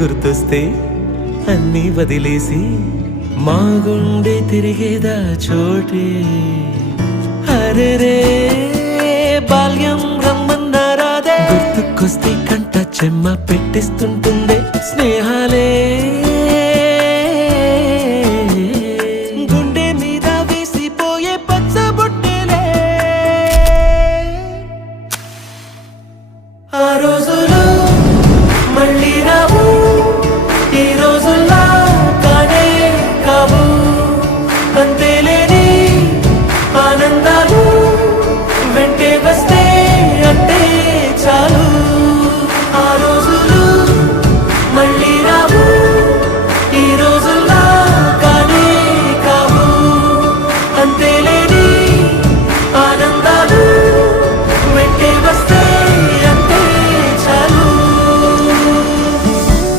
గుర్తొస్తే అన్నీ వదిలేసి మా గుండె తిరిగేదా చోటే. అరెరే బాల్యం రమ్మన్నారాదే, గుర్తుకొస్తే కంట చెమ్మ పెట్టిస్తుంటుందే స్నేహాలే. గుండె మీద వేసిపోయే పచ్చబొట్టెలే. ఆ రోజులు మళ్ళీ రావు, ఈ రోజుల్లా కానే కావు. అంతేలేని ఆనందాలు వెంటే వస్తే అంటే చాలు. ఆ రోజులు మళ్ళీ